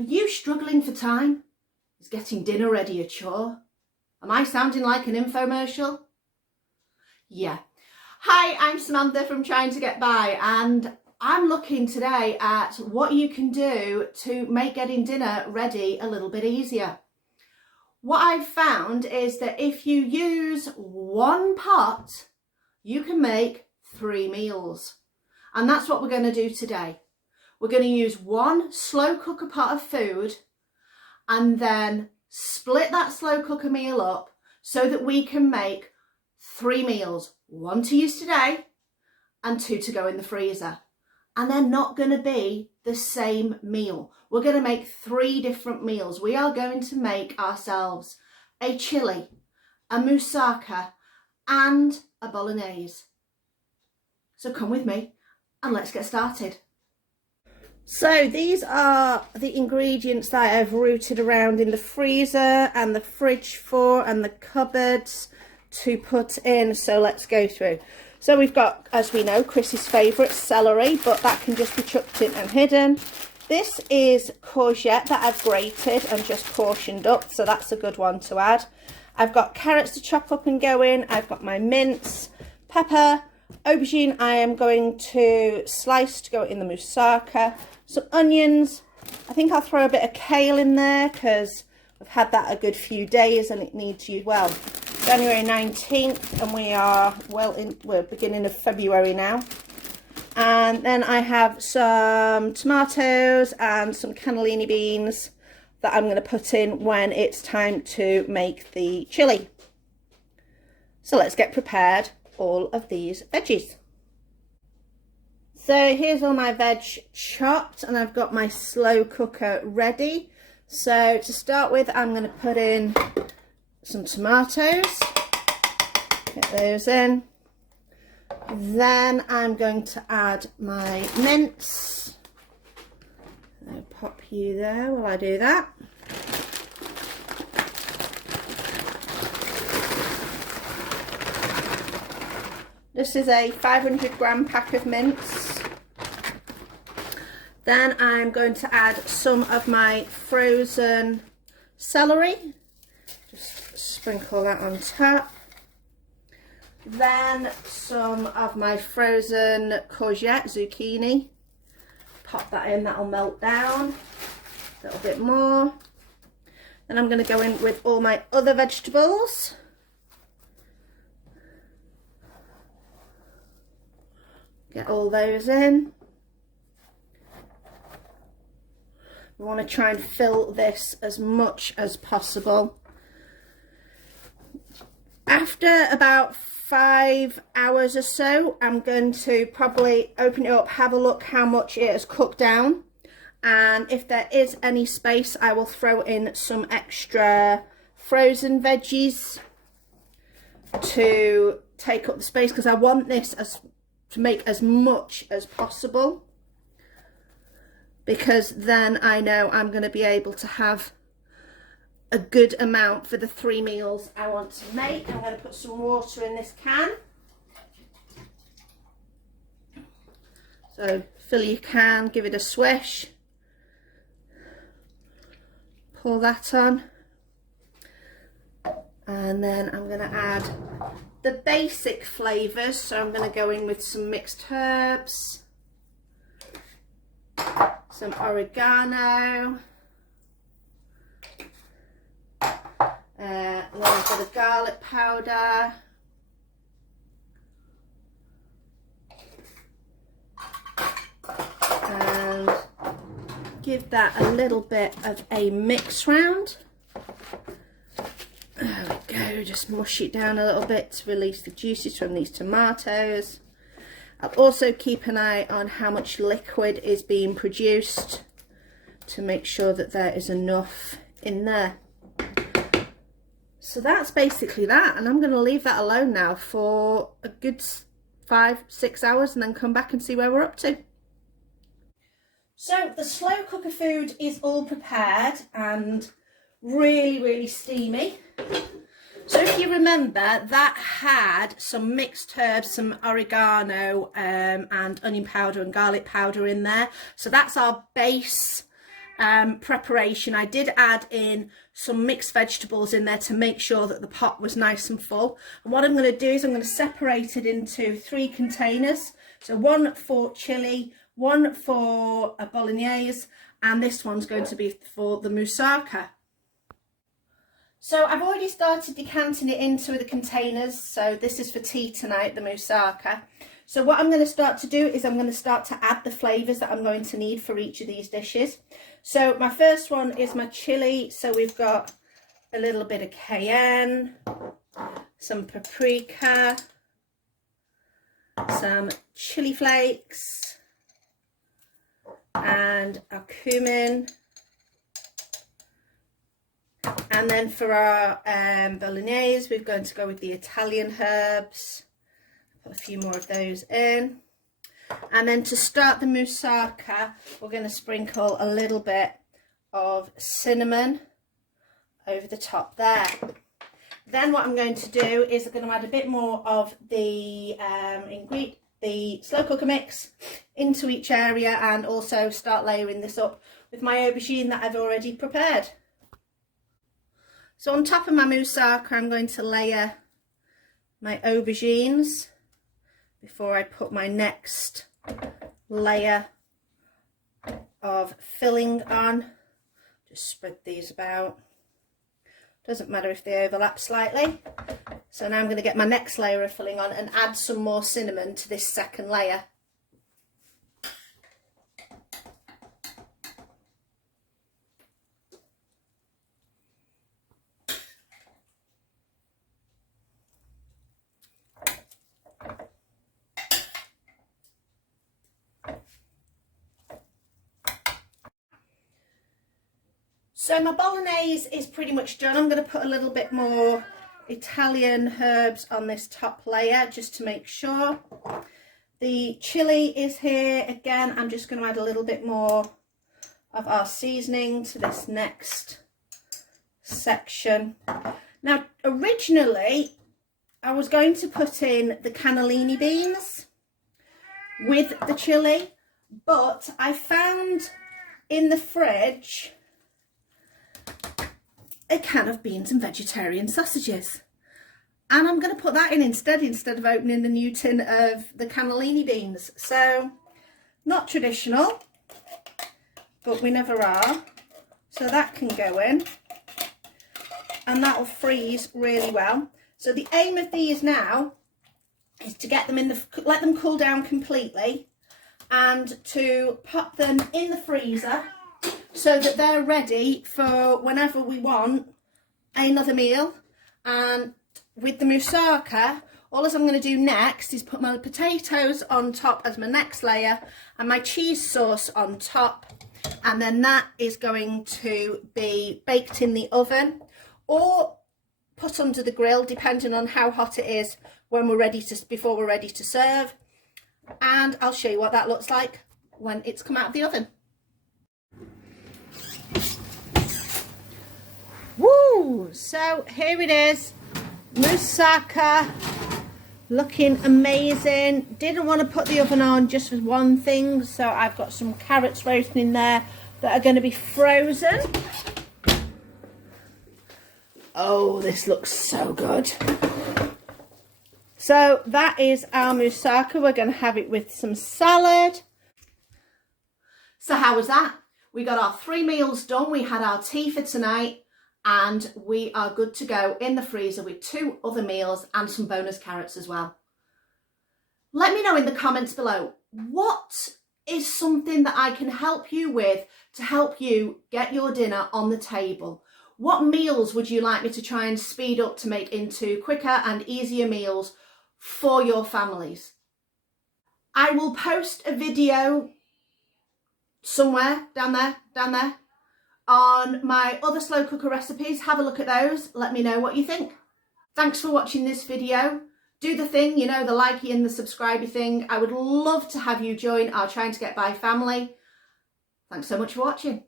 Are you struggling for time? Is getting dinner ready a chore? Am I sounding like an infomercial? Yeah. Hi, I'm Samantha from Trying to Get By, and I'm looking today at what you can do to make getting dinner ready a little bit easier. What I've found is that if you use one pot, you can make 3 meals. And that's what we're going to do today. We're going to use one slow cooker pot of food and then split that slow cooker meal up so that we can make 3 meals. 1 to use today and 2 to go in the freezer. And they're not going to be the same meal. We're going to make 3 different meals. We are going to make ourselves a chili, a moussaka, and a bolognese. So come with me and let's get started. So these are the ingredients that I've routed around in the freezer and the fridge for and the cupboards to put in. So let's go through. So we've got, as we know, Chris's favourite, celery, but that can just be chucked in and hidden. This is courgette that I've grated and just portioned up, so that's a good one to add. I've got carrots to chop up and go in. I've got my mince, pepper, aubergine I am going to slice to go in the moussaka, some onions. I think I'll throw a bit of kale in there because I've had that a good few days and it needs you, well, January 19th and we're beginning of February now. And then I have some tomatoes and some cannellini beans that I'm going to put in when it's time to make the chili. So let's get prepared all of these veggies. So here's all my veg chopped and I've got my slow cooker ready. So to start with, I'm going to put in some tomatoes, get those in. Then I'm going to add my mince. I'll pop you there while I do that. This is a 500 gram pack of mince. Then I'm going to add some of my frozen celery. Just sprinkle that on top. Then some of my frozen courgette, zucchini. Pop that in, that'll melt down a little bit more. Then I'm going to go in with all my other vegetables. Get all those in. We want to try and fill this as much as possible. After about 5 hours or so, I'm going to probably open it up, have a look how much it has cooked down, and if there is any space I will throw in some extra frozen veggies to take up the space, because I want this to make as much as possible, because then I know I'm going to be able to have a good amount for the 3 meals I want to make. I'm going to put some water in this can. So fill your can, give it a swish, pour that on, and then I'm going to add the basic flavours. So I'm going to go in with some mixed herbs, some oregano, a little bit of garlic powder, and give that a little bit of a mix round. There we go, just mush it down a little bit to release the juices from these tomatoes. I'll also keep an eye on how much liquid is being produced to make sure that there is enough in there. So that's basically that, and I'm going to leave that alone now for a good 5-6 hours and then come back and see where we're up to. So the slow cooker food is all prepared and really steamy. So if you remember, that had some mixed herbs, some oregano and onion powder and garlic powder in there. So that's our base preparation, I did add in some mixed vegetables in there to make sure that the pot was nice and full. And what I'm going to do is I'm going to separate it into 3 containers. So one for chili, one for a bolognese, and this one's going to be for the moussaka. So I've already started decanting it into the containers. So this is for tea tonight, the moussaka. So what I'm going to start to do is I'm going to start to add the flavours that I'm going to need for each of these dishes. So my first one is my chili. So we've got a little bit of cayenne, some paprika, some chili flakes, and our cumin. And then for our bolognese, we're going to go with the Italian herbs. Put a few more of those in. And then to start the moussaka, we're going to sprinkle a little bit of cinnamon over the top there. Then what I'm going to do is I'm going to add a bit more of the the slow cooker mix into each area, and also start layering this up with my aubergine that I've already prepared. So on top of my moussaka, I'm going to layer my aubergines before I put my next layer of filling on. Just spread these about. Doesn't matter if they overlap slightly. So now I'm going to get my next layer of filling on and add some more cinnamon to this second layer. So my bolognese is pretty much done. I'm going to put a little bit more Italian herbs on this top layer just to make sure. The chili is here. Again, I'm just going to add a little bit more of our seasoning to this next section. Now, originally, I was going to put in the cannellini beans with the chili, but I found in the fridge a can of beans and vegetarian sausages, and I'm going to put that in instead of opening the new tin of the cannellini beans. So not traditional, but we never are. So that can go in, and that will freeze really well. So the aim of these now is to get them in the, let them cool down completely, and to pop them in the freezer so that they're ready for whenever we want another meal. And with the moussaka, all I'm going to do next is put my potatoes on top as my next layer and my cheese sauce on top, and then that is going to be baked in the oven or put under the grill depending on how hot it is when we're ready to, before we're ready to serve. And I'll show you what that looks like when it's come out of the oven. Woo! So here it is, moussaka, looking amazing. Didn't want to put the oven on just for one thing, so I've got some carrots roasting in there that are going to be frozen. Oh, this looks so good. So that is our moussaka. We're going to have it with some salad. So how was that? We got our 3 meals done. We had our tea for tonight, and we are good to go in the freezer with 2 other meals and some bonus carrots as well. Let me know in the comments below, what is something that I can help you with to help you get your dinner on the table? What meals would you like me to try and speed up to make into quicker and easier meals for your families? I will post a video somewhere down there on my other slow cooker recipes. Have a look at those. Let me know what you think. Thanks for watching this video. Do the thing, you know, the likey and the subscribey thing. I would love to have you join our Trying to Get By family. Thanks so much for watching.